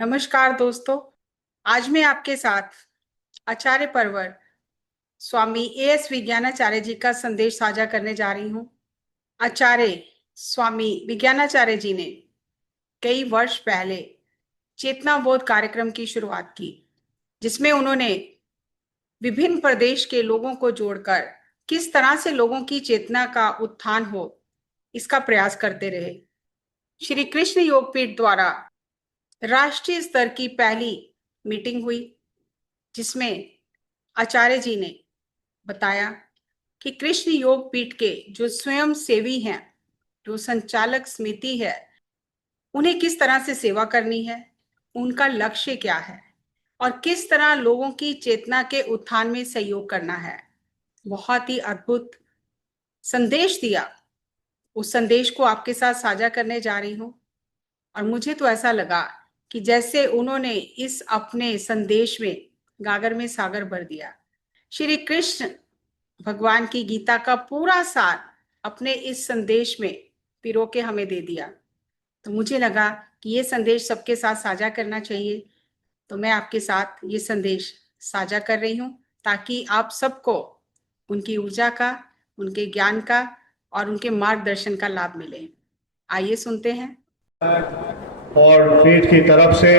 नमस्कार दोस्तों। आज मैं आपके साथ आचार्य परवर स्वामी एएस विज्ञानाचार्य जी का संदेश साझा करने जा रही हूँ। आचार्य स्वामी विज्ञानाचार्य जी ने कई वर्ष पहले चेतना बोध कार्यक्रम की शुरुआत की, जिसमें उन्होंने विभिन्न प्रदेश के लोगों को जोड़कर किस तरह से लोगों की चेतना का उत्थान हो, इसका प्रयास करते रहे। श्री कृष्ण योगपीठ द्वारा राष्ट्रीय स्तर की पहली मीटिंग हुई, जिसमें आचार्य जी ने बताया कि कृष्ण योग पीठ के जो स्वयं सेवी हैं, जो संचालक समिति है, उन्हें किस तरह से सेवा करनी है, उनका लक्ष्य क्या है और किस तरह लोगों की चेतना के उत्थान में सहयोग करना है। बहुत ही अद्भुत संदेश दिया। उस संदेश को आपके साथ साझा करने जा रही हूँ और मुझे तो ऐसा लगा कि जैसे उन्होंने इस अपने संदेश में गागर में सागर भर दिया। श्री कृष्ण भगवान की गीता का पूरा सार अपने इस संदेश में पिरो के हमें दे दिया। तो मुझे लगा कि ये संदेश सबके साथ साझा करना चाहिए, तो मैं आपके साथ ये संदेश साझा कर रही हूँ ताकि आप सबको उनकी ऊर्जा का, उनके ज्ञान का और उनके मार्गदर्शन का लाभ मिले। आइए सुनते हैं। और पीठ की तरफ से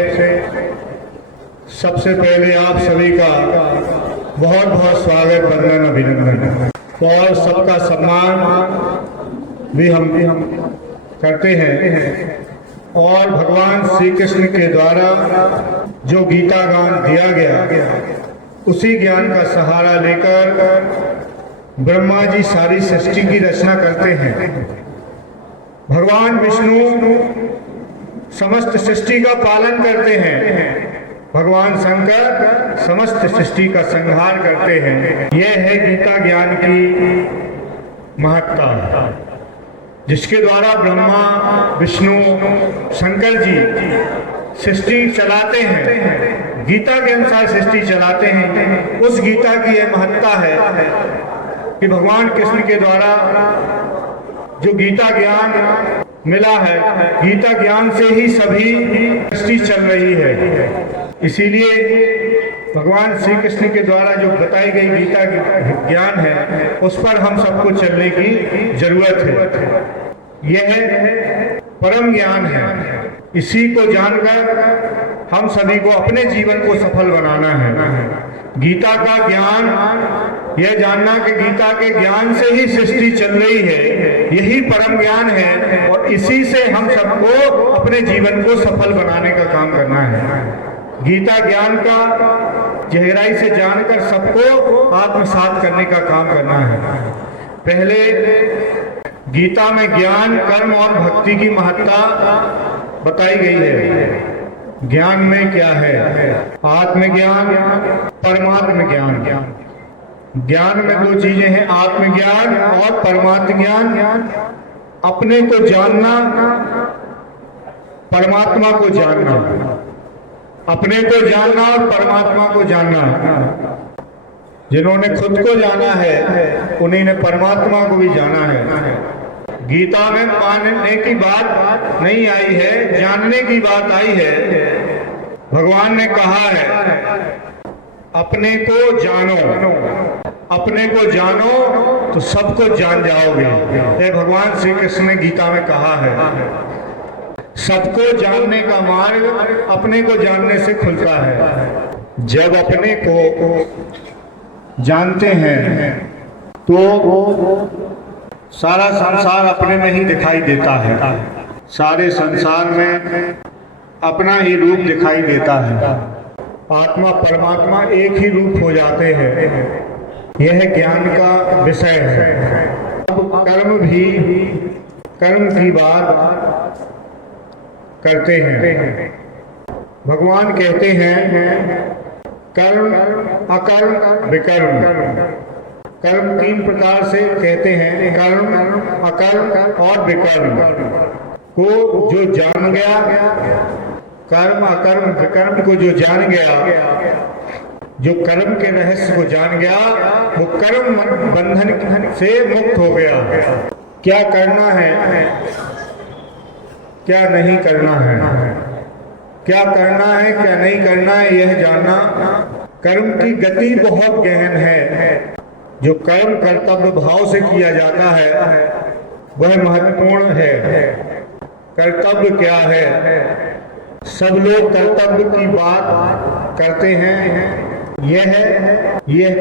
सबसे पहले आप सभी का बहुत बहुत स्वागत, वंदन, अभिनंदन और सबका सम्मान भी हम करते हैं। और भगवान श्री कृष्ण के द्वारा जो गीता ज्ञान दिया गया, उसी ज्ञान का सहारा लेकर ब्रह्मा जी सारी सृष्टि की रचना करते हैं। भगवान विष्णु समस्त सृष्टि का पालन करते हैं। भगवान शंकर समस्त सृष्टि का संहार करते हैं। यह है गीता ज्ञान की महत्ता, जिसके द्वारा ब्रह्मा विष्णु शंकर जी सृष्टि चलाते हैं, गीता के अनुसार सृष्टि चलाते हैं। उस गीता की यह महत्ता है कि भगवान कृष्ण के द्वारा जो गीता ज्ञान मिला है, गीता ज्ञान से ही सभी सृष्टि चल रही है। इसीलिए भगवान श्री कृष्ण के द्वारा जो बताई गई गीता ज्ञान है, उस पर हम सबको चलने की जरूरत है। यह परम ज्ञान है। इसी को जानकर हम सभी को अपने जीवन को सफल बनाना है। गीता का ज्ञान, यह जानना कि गीता के ज्ञान से ही सृष्टि चल रही है, यही परम ज्ञान है और इसी से हम सबको अपने जीवन को सफल बनाने का काम करना है। गीता ज्ञान का गहराई से जानकर सबको आत्मसात करने का काम करना है। पहले गीता में ज्ञान, कर्म और भक्ति की महत्ता बताई गई है। ज्ञान में क्या है? आत्मज्ञान, परमात्म ज्ञान। ज्ञान में दो चीजें हैं, आत्मज्ञान और परमात्म ज्ञान। अपने को जानना, परमात्मा को जानना। अपने को जानना और परमात्मा को जानना। जिन्होंने खुद को जाना है, उन्हीं ने परमात्मा को भी जाना है। गीता में मानने की बात नहीं आई है, जानने की बात आई है। भगवान ने कहा है, अपने को जानो, अपने को जानो तो सबको जान जाओगे। ये भगवान श्री कृष्ण ने गीता में कहा है। सबको जानने का मार्ग अपने को जानने से खुलता है। जब अपने को जानते हैं तो सारा संसार अपने में ही दिखाई देता है। सारे संसार में अपना ही रूप दिखाई देता है। आत्मा परमात्मा एक ही रूप हो जाते हैं। यह ज्ञान का विषय है। अब कर्म की बात करते हैं। भगवान कहते हैं, कर्म, अकर्म, विकर्म। कर्म तीन प्रकार से कहते हैं, कर्म, अकर्म और विकर्म। को जो जान गया, कर्म, अकर्म, विकर्म को जो जान गया, जो कर्म के रहस्य को जान गया, वो कर्म बंधन से मुक्त हो गया। क्या करना है, क्या नहीं करना है, क्या करना है क्या नहीं करना है यह जानना। कर्म की गति बहुत गहन है। जो कर्म कर्तव्य भाव से किया जाता है वह महत्वपूर्ण है। कर्तव्य क्या है? सब लोग कर्तव्य की बात करते हैं। यह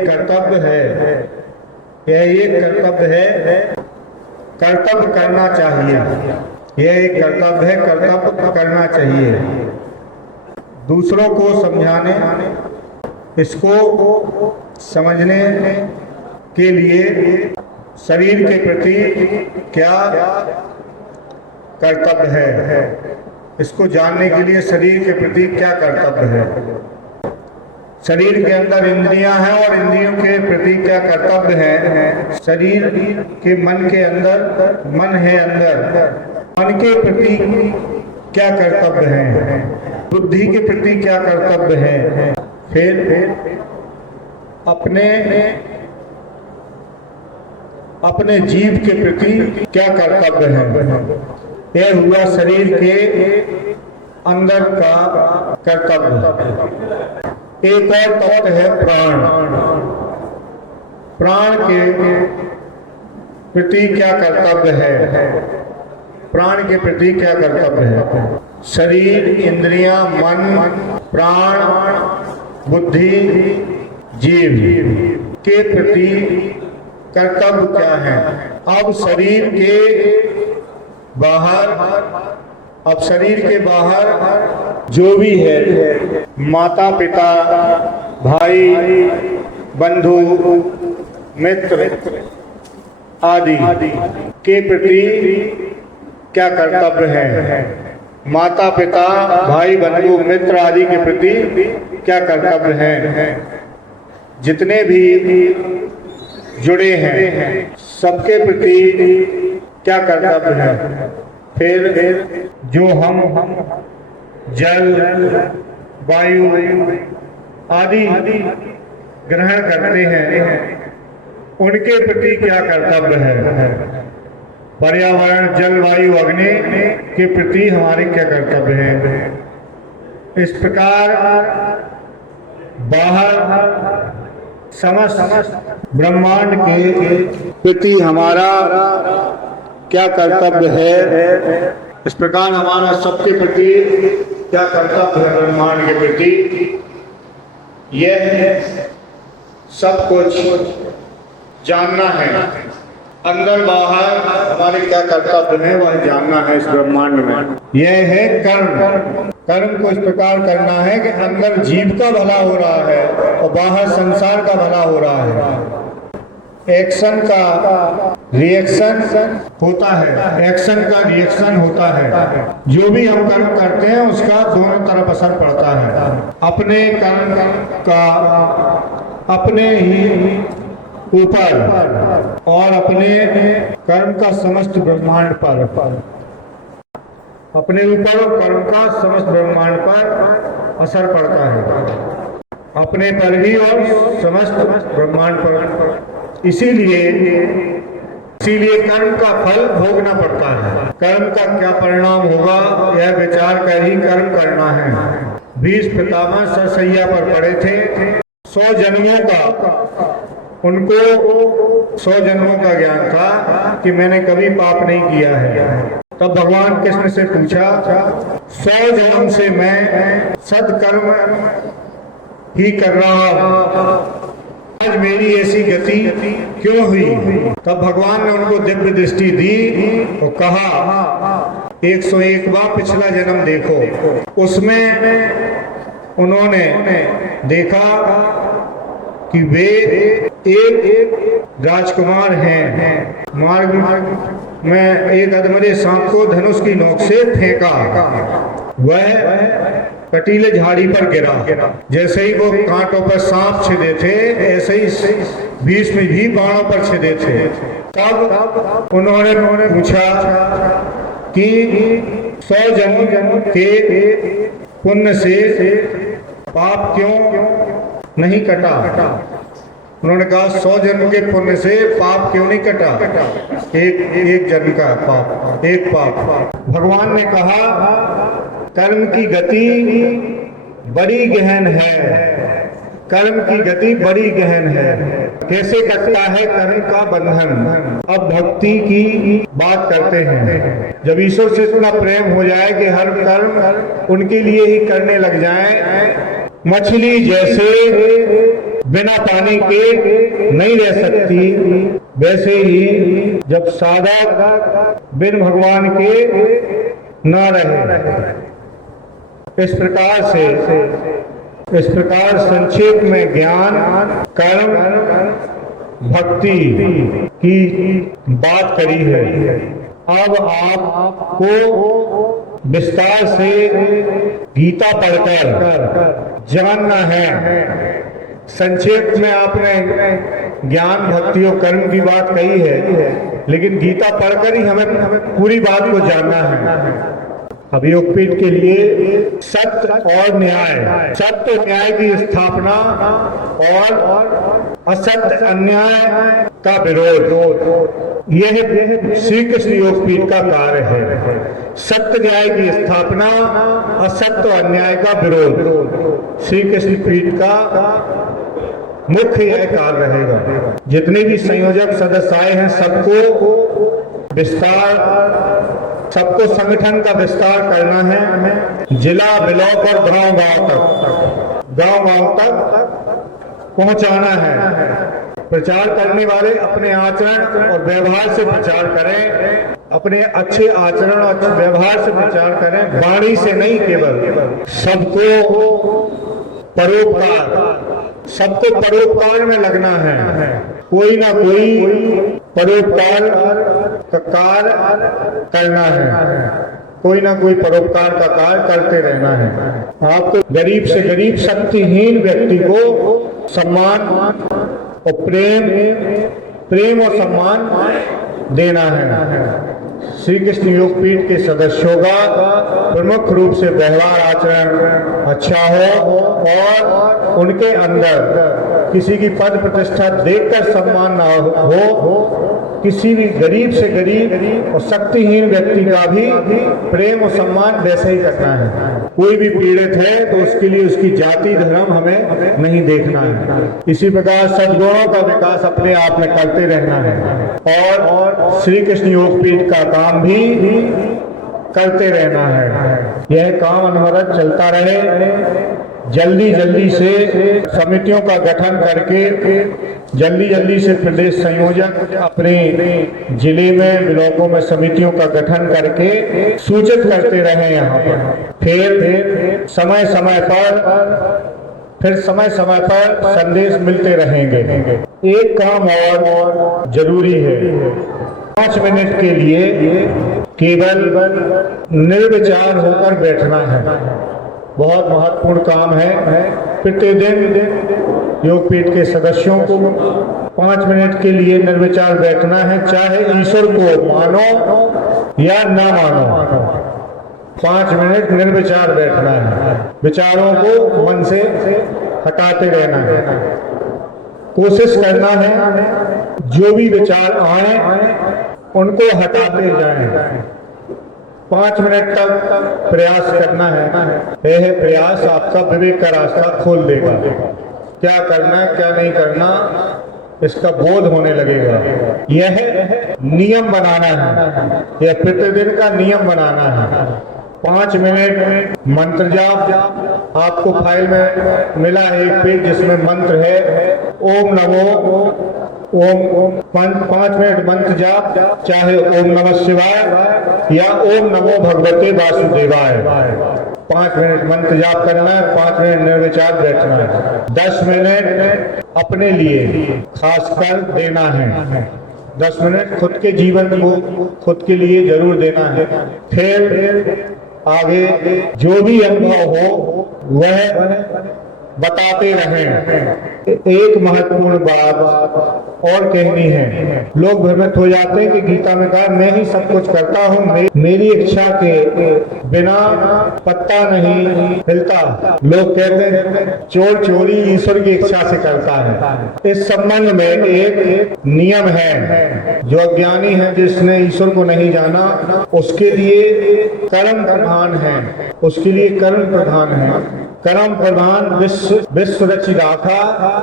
कर्तव्य है, यह एक कर्तव्य है। कर्तव्य करना चाहिए, यह एक कर्तव्य है, कर्तव्य करना चाहिए। दूसरों को समझाने, इसको समझने के लिए शरीर के प्रति क्या कर्तव्य है, इसको जानने के लिए शरीर के प्रति क्या कर्तव्य है। शरीर के अंदर इंद्रियां हैं और इंद्रियों के प्रति क्या कर्तव्य है। शरीर के मन के अंदर मन है, अंदर मन के प्रति क्या कर्तव्य है, बुद्धि के प्रति क्या कर्तव्य है, फिर अपने जीव के प्रति क्या कर्तव्य है। यह हुआ शरीर के अंदर का कर्तव्य। एक और तत्व है प्राण। प्राण के प्रति क्या कर्तव्य है, प्राण के प्रति क्या कर्तव्य है। शरीर, इंद्रियां, मन, प्राण, बुद्धि, जीव के प्रति कर्तव्य क्या है। अब शरीर के बाहर जो भी है, माता पिता, भाई, बंधु, मित्र आदि के प्रति क्या कर्तव्य है। माता पिता, भाई, बंधु, मित्र आदि के प्रति क्या कर्तव्य है। जितने भी जुड़े हैं सबके प्रति क्या कर्तव्य है। फिर जो हम जल, वायु आदि ग्रहण करते हैं उनके प्रति क्या कर्तव्य है। पर्यावरण, जल, वायु, अग्नि के प्रति हमारे क्या कर्तव्य है। इस प्रकार बाहर समस्त ब्रह्मांड के प्रति हमारा क्या कर्तव्य है। इस प्रकार हमारा सबके प्रति क्या कर्तव्य है ब्रह्मांड के प्रति, यह सब कुछ जानना है। अंदर बाहर हमारे क्या कर्तव्य है वह जानना है इस ब्रह्मांड में। यह है कर्म। कर्म को इस प्रकार करना है कि अंदर जीव का भला हो रहा है और बाहर संसार का भला हो रहा है। एक्शन का रिएक्शन होता है, एक्शन का रिएक्शन होता है। जो भी हम कर्म करते हैं उसका दोनों तरफ असर पड़ता है। अपने कर्म का अपने ही ऊपर और अपने कर्म का समस्त ब्रह्मांड पर, अपने ऊपर और कर्म का समस्त ब्रह्मांड पर असर पड़ता है। अपने पर भी और समस्त ब्रह्मांड पर। इसीलिए कर्म का फल भोगना पड़ता है। कर्म का क्या परिणाम होगा यह विचार कर ही कर्म करना है। 20 पितामह सरसैया पर पड़े थे। 100 जन्मों का उनको 100 जन्मों का ज्ञान था कि मैंने कभी पाप नहीं किया है। तब भगवान कृष्ण से पूछा, 100 जन्म से मैं सत्कर्म ही कर रहा हूँ, आज मेरी ऐसी गति क्यों हुई। तब भगवान ने उनको दिव्य दृष्टि दी और कहा 101वां पिछला जन्म देखो। उसमें उन्होंने देखा कि वे एक राजकुमार हैं। मार्ग में एक अधमरे सांप को धनुष की नोक से फेंका, वह कटीले झाड़ी पर गिरा। जैसे ही वो कांटों पर सांप छिदे थे ऐसे ही बीच में भी बाणों पर छिदे थे। तब उन्होंने पूछा कि 100 जन्म के पुण्य से पाप क्यों नहीं कटा। उन्होंने कहा 100 जन्म के पुण्य से पाप क्यों नहीं कटा, एक जन्म का पाप, एक पाप। भगवान ने कहा कर्म की गति बड़ी गहन है, कर्म की गति बड़ी गहन है। कैसे कटता है कर्म का बंधन। अब भक्ति की बात करते हैं। जब ईश्वर से इतना प्रेम हो जाए कि हर कर्म उनके लिए ही करने लग जाए, मछली जैसे बिना पानी के नहीं रह सकती, वैसे ही जब साधक बिन भगवान के न रहे। इस प्रकार संक्षेप में ज्ञान, कर्म, भक्ति की बात करी है। अब आपको विस्तार से गीता पढ़कर जानना है। संक्षेप में आपने ज्ञान, भक्ति और कर्म की बात कही है, लेकिन गीता पढ़कर ही हमें पूरी बात को जानना है। अब योगपीठ के लिए सत्य और न्याय, सत्य न्याय की स्थापना और असत्य अन्याय का विरोध, यह श्री कृष्ण योगपीठ का कार्य है। सत्य न्याय की स्थापना, असत्य अन्याय का विरोध श्री कृष्ण पीठ का मुख्य यह कार्य रहेगा। जितने भी संयोजक सदस्य आए हैं, सबको संगठन का विस्तार करना है। जिला, ब्लॉक और गांव तक पहुंचाना है। प्रचार करने वाले अपने आचरण और व्यवहार से प्रचार करें, अपने अच्छे आचरण और व्यवहार से प्रचार करें, वाणी से नहीं। केवल सबको परोपकार में लगना है। कोई ना कोई परोपकार का कार्य करना है, कोई ना कोई परोपकार का कार्य करते रहना है। आपको गरीब से गरीब शक्तिहीन व्यक्ति को सम्मान और प्रेम और सम्मान देना है। श्री कृष्ण योगपीठ के सदस्यों का प्रमुख रूप से व्यवहार आचरण अच्छा हो और उनके अंदर किसी की पद प्रतिष्ठा देखकर सम्मान ना हो। किसी भी गरीब से गरीब और शक्तिहीन व्यक्ति का भी प्रेम और सम्मान वैसे ही करना है। कोई भी पीड़ित है तो उसके लिए उसकी जाति, धर्म हमें नहीं देखना है। इसी प्रकार सद्गुणों का विकास अपने आप में करते रहना है और श्री कृष्ण योगपीठ का काम भी करते रहना है। यह काम अनवरत चलता रहे। जल्दी से समितियों का गठन करके जल्दी से प्रदेश संयोजक अपने जिले में, ब्लॉकों में समितियों का गठन करके सूचित करते रहे। यहाँ पर फिर समय समय पर संदेश मिलते रहेंगे। एक काम और जरूरी है, 5 मिनट के लिए केवल निर्विचार होकर बैठना है। बहुत महत्वपूर्ण काम है। प्रतिदिन योगपीठ के सदस्यों को 5 मिनट के लिए निर्विचार बैठना है, चाहे ईश्वर को मानो या ना मानो। 5 मिनट निर्विचार बैठना है। विचारों को मन से हटाते रहना है। कोशिश करना है जो भी विचार आए उनको हटाते जाएं। 5 मिनट तक प्रयास करना है। यह प्रयास आपका विवेक का रास्ता खोल देगा। क्या करना क्या नहीं करना इसका बोध होने लगेगा। यह नियम बनाना है, यह प्रतिदिन का नियम बनाना है। 5 मिनट मंत्र जाप, आपको फाइल में मिला है एक पेज जिसमें मंत्र है ओम नमो ओम। 5 मिनट मंत्र जाप, चाहे ओम नमः शिवाय या ओम नमो भगवते वासुदेवाय। 5 मिनट मंत्र जाप करना है, 5 मिनट निर्विचार बैठना है। 10 मिनट अपने लिए खासकर देना है। 10 मिनट खुद के जीवन को खुद के लिए जरूर देना है। फिर आगे जो भी अनुभव हो वह बताते रहें। एक महत्वपूर्ण बात और कहनी है। लोग भ्रमित हो जाते हैं कि गीता में कहा मैं ही सब कुछ करता हूँ, मेरी इच्छा के बिना पत्ता नहीं हिलता। लोग कहते हैं चोर चोरी ईश्वर की इच्छा से करता है। इस संबंध में एक नियम है। जो अज्ञानी है, जिसने ईश्वर को नहीं जाना, उसके लिए कर्म प्रधान है। उसके लिए कर्म प्रधान है। कर्म प्रधान विश्व रचि राखा,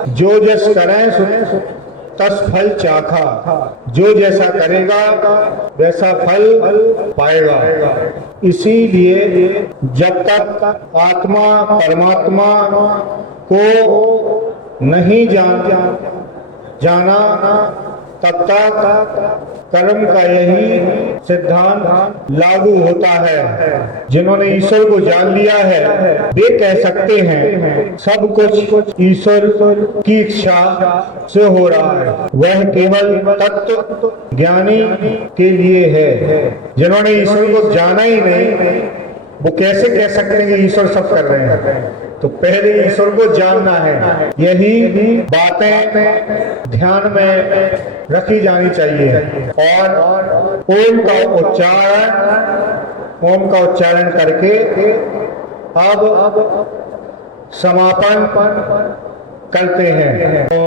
जो जस करें तस फल चाखा। जो जैसा करेगा वैसा फल पाएगा। इसीलिए जब तक आत्मा परमात्मा को नहीं जाना तब तक कर्म का यही सिद्धांत लागू होता है। जिन्होंने ईश्वर को जान लिया है वे कह सकते हैं सब कुछ ईश्वर की इच्छा से हो रहा है। वह केवल तत्व ज्ञानी के लिए है। जिन्होंने ईश्वर को जाना ही नहीं, वो कैसे कह सकते हैं कि ईश्वर सब कर रहे हैं। तो पहले ईश्वर को जानना है। यही बातें ध्यान में रखी जानी चाहिए। और ओम का उच्चारण करके अब समापन करते हैं। ओ